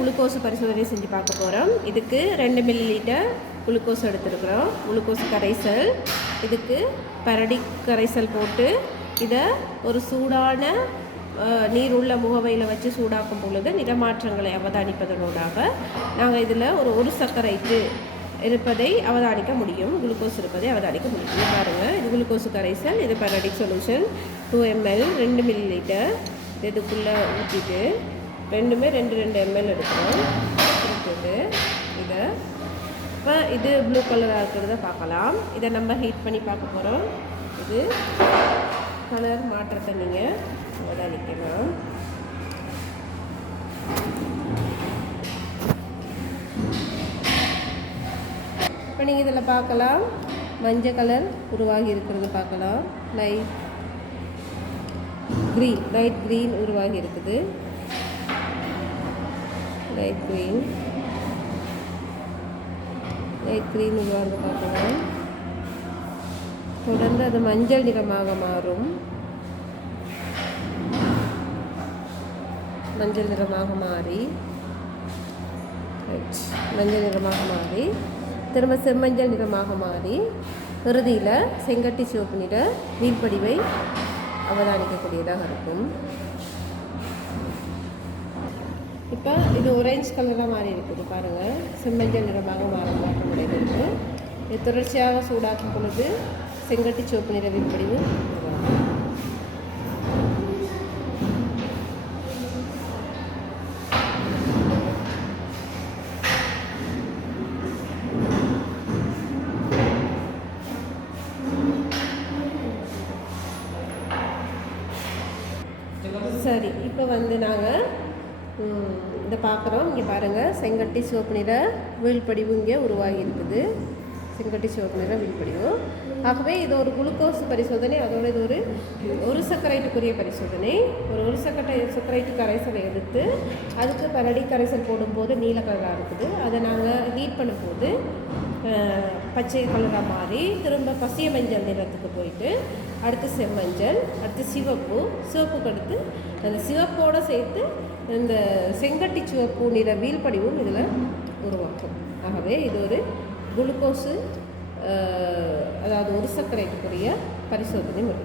Glucose பரிசோதனை செஞ்சு பார்க்க போகிறோம். இதுக்கு 2 மில்லிலிட்டர் குளுக்கோஸ் எடுத்துருக்குறோம். குளுக்கோஸ் கரைசல். இதுக்கு பரடி கரைசல் போட்டு இதை ஒரு சூடான நீர் உள்ள முகவையில் வச்சு சூடாக்கும் பொழுது நிறமாற்றங்களை அவதானிப்பதனூடாக நாங்கள் இதில் ஒரு சர்க்கரைட்டு இருப்பதை அவதானிக்க முடியும். குளுக்கோஸ் இருப்பதை அவதானிக்க முடியும். பாருங்கள், இது குளுக்கோஸ் கரைசல், இது பரடிக் சொல்யூஷன் 2 ml 2 மில்லிலிட்டர் இதுக்குள்ளே ஊற்றிட்டு ரெண்டுமே 2 ml எடுக்கிறோம். இருக்குது இதை இப்போ இது ப்ளூ கலராக இருக்கிறத பார்க்கலாம். இதை நம்ம ஹீட் பண்ணி பார்க்க போகிறோம். இது கலர் மாற்றத்தை நீங்கள் அவதானிக்கலாம். இப்போ நீங்கள் இதில் பார்க்கலாம், மஞ்சள் கலர் உருவாகி இருக்கிறது பார்க்கலாம். லைட் க்ரீன் உருவாகி இருக்குது. லைட் க்ரீன் உருவாக பார்க்கலாம். தொடர்ந்து அது மஞ்சள் நிறமாக மாறும். மஞ்சள் நிறமாக மாறி திரும்ப செம்மஞ்சள் நிறமாக மாறி இறுதியில் செங்கட்டி சிவப்பு நிற வீழ்படிவை அவதானிக்கக்கூடியதாக இருக்கும். இப்போ இது ஆரஞ்சு கலராக மாறி இருக்குது பாருங்கள். செம்மஞ்சள் நிறமாக மாற்றமுடையது இருக்குது. இது தொடர்ச்சியாக சூடாக்கும் பொழுது செங்கட்டி சிவப்பு நிற வீழ்படிவு. சரி, இப்போ நாங்கள் இதை பார்க்குறோம். இங்கே பாருங்கள், செங்கட்டி சிவப்பு நிற வீழ்படிவு இங்கே உருவாகி இருக்குது. செங்கட்டி சிவப்பு நிற வீழ்படிவு. ஆகவே இது ஒரு குளுக்கோஸ் பரிசோதனை. அதோட இது ஒரு சர்க்கரைட்டுக்குரிய பரிசோதனை. ஒரு சர்க்கரைட்டு கரைசலை எடுத்து அதுக்கு பரடி கரைசல் போடும்போது நீல கலராக இருக்குது. அதை நாங்கள் ஹீட் பண்ணும்போது பச்சை கலராக மாறி திரும்ப பசிய மஞ்சள் நிறத்துக்கு போயிட்டு அடுத்து செம்மஞ்சள், அடுத்து சிவப்புக்கு அடுத்து அந்த சிவப்போடு சேர்த்து இந்த செங்கட்டி சிவப்பு நிற வீழ்படிவும் இதில் உருவாக்கும். ஆகவே இது ஒரு குளுக்கோஸு, அதாவது ஒரு சர்க்கரைட்டுக்குரிய பரிசோதனை முறை.